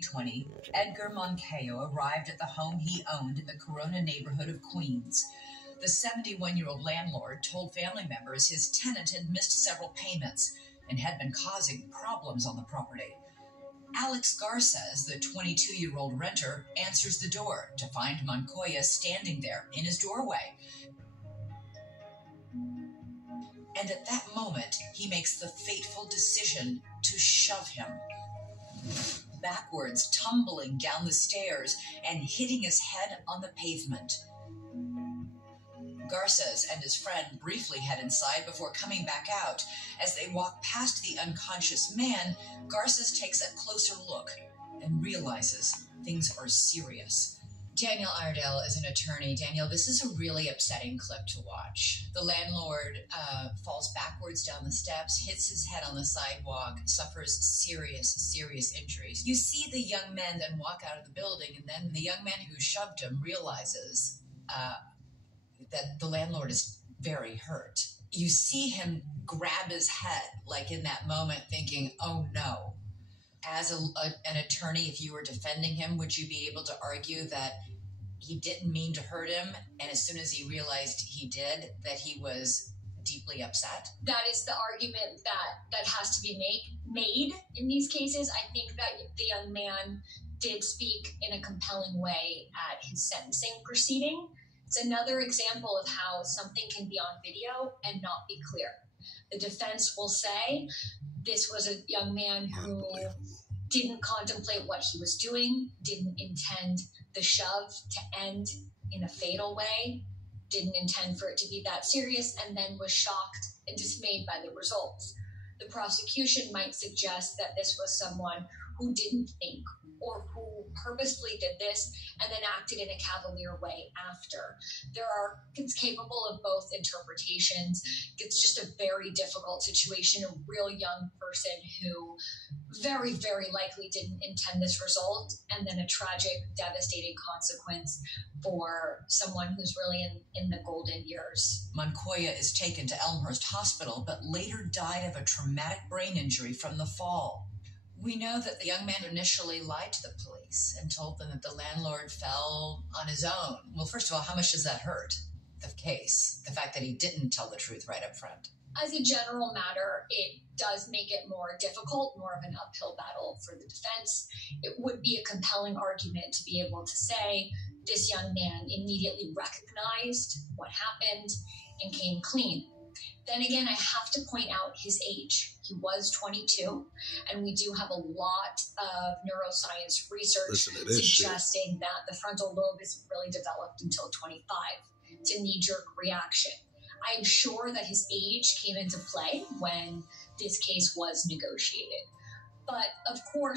2020, Edgar Moncayo arrived at the home he owned in the Corona neighborhood of Queens. The 71-year-old landlord told family members his tenant had missed several payments and had been causing problems on the property. Alex Garces, the 22-year-old renter, answers the door to find Moncayo standing there in his doorway. And at that moment, he makes the fateful decision to shove him. Backwards, tumbling down the stairs and hitting his head on the pavement. Garces and his friend briefly head inside before coming back out. As they walk past the unconscious man, Garces takes a closer look and realizes things are serious. Daniel Iredale is an attorney. Daniel, this is a really upsetting clip to watch. The landlord falls backwards down the steps, hits his head on the sidewalk, suffers serious injuries. You see the young men then walk out of the building, and then the young man who shoved him realizes that the landlord is very hurt. You see him grab his head, like in that moment, thinking, oh no. As an attorney, if you were defending him, would you be able to argue that he didn't mean to hurt him, and as soon as he realized he did, that he was deeply upset? That is the argument that has to be made in these cases. I think that the young man did speak in a compelling way at his sentencing proceeding. It's another example of how something can be on video and not be clear. The defense will say this was a young man who didn't contemplate what he was doing, didn't intend the shove to end in a fatal way, didn't intend for it to be that serious, and then was shocked and dismayed by the results. The prosecution might suggest that this was someone who didn't think or who purposefully did this and then acted in a cavalier way after. It's capable of both interpretations. It's just a very difficult situation, a real young person who very likely didn't intend this result, and then a tragic, devastating consequence for someone who's really in the golden years. Moncayo is taken to Elmhurst Hospital, but later died of a traumatic brain injury from the fall. We know that the young man initially lied to the police and told them that the landlord fell on his own. Well, first of all, how much does that hurt the case, the fact that he didn't tell the truth right up front? As a general matter, it does make it more difficult, more of an uphill battle for the defense. It would be a compelling argument to be able to say this young man immediately recognized what happened and came clean. Then again, I have to point out his age. He was 22, and we do have a lot of neuroscience research suggesting that the frontal lobe isn't really developed until 25. It's a knee-jerk reaction. I am sure that his age came into play when this case was negotiated. But of course,